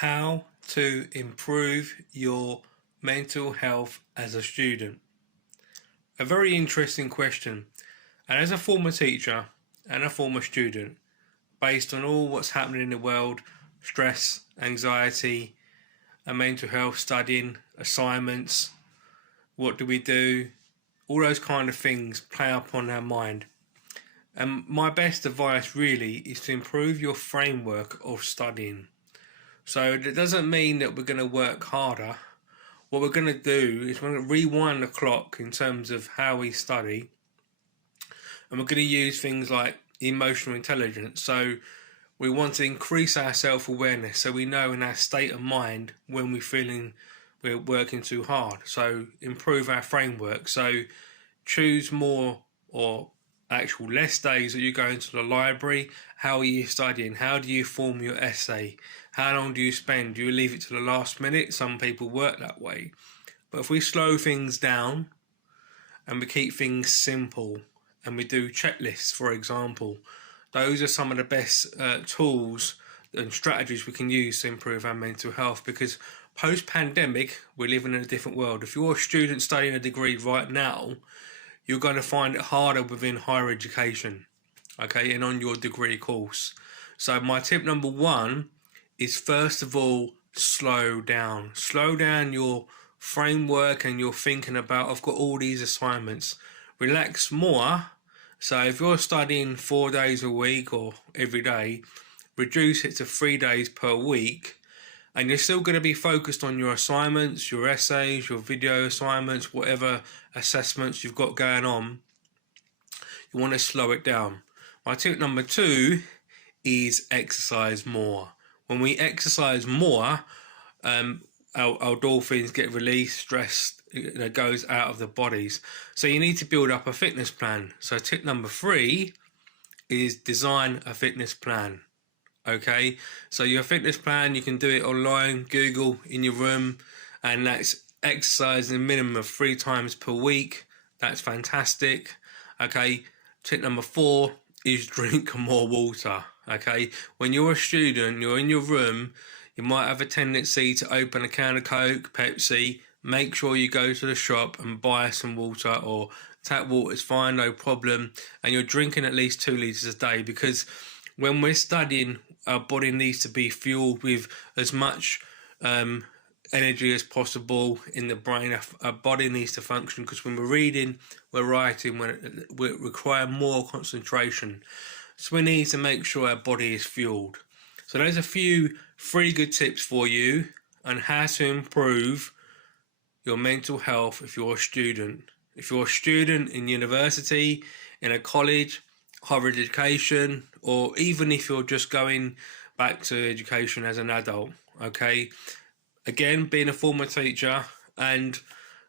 How to improve your mental health as a student? A very interesting question. And as a former teacher and a former student, based on all what's happening in the world, stress, anxiety, and mental health, studying, assignments, what do we do? All those kind of things play upon our mind. And my best advice really is to improve your framework of studying. So that doesn't mean that we're going to work harder. What we're going to do is we're going to rewind the clock in terms of how we study, and we're going to use things like emotional intelligence. So we want to increase our self-awareness so we know in our state of mind when we're working too hard. So improve our framework. So choose more or actual less days that you go into the library. How are you studying? How do you form your essay? How long do you spend? Do you leave it to the last minute? Some people work that way. But if we slow things down and we keep things simple and we do checklists, for example, those are some of the best tools and strategies we can use to improve our mental health, because post-pandemic, we're living in a different world. If you're a student studying a degree right now, you're going to find it harder within higher education, okay, and on your degree course. So my tip number one is, first of all, slow down. Slow down your framework and your thinking about, I've got all these assignments. Relax more. So if you're studying 4 days a week or every day, reduce it to 3 days per week. And you're still going to be focused on your assignments, your essays, your video assignments, whatever assessments you've got going on. You want to slow it down. My tip number two is exercise more. When we exercise more, our endorphins get released, stress goes out of the bodies. So you need to build up a fitness plan. So tip number three is design a fitness plan. Okay, so your fitness plan, you can do it online, Google, in your room, and that's exercise in a minimum of 3 times per week. That's fantastic. Okay, tip number 4 is drink more water. Okay, when you're a student, you're in your room, you might have a tendency to open a can of Coke, Pepsi. Make sure you go to the shop and buy some water, or tap water is fine, no problem, and you're drinking at least 2 litres a day, because when we're studying, our body needs to be fueled with as much energy as possible in the brain. Our body needs to function, because when we're reading, we're writing, we require more concentration. So we need to make sure our body is fueled. So there's a few 3 good tips for you on how to improve your mental health if you're a student. If you're a student in university, in a college, higher education, or even if you're just going back to education as an adult, okay? Again, being a former teacher and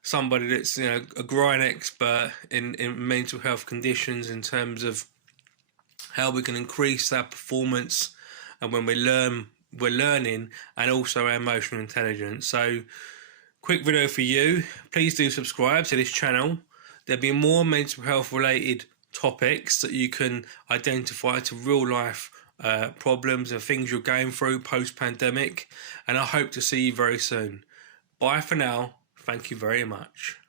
somebody that's, a growing expert in mental health conditions in terms of how we can increase our performance and when we're learning, and also our emotional intelligence. So, quick video for you. Please do subscribe to this channel. There'll be more mental health related topics that you can identify to real life problems and things you're going through post-pandemic, and I hope to see you very soon. Bye for now. Thank you very much.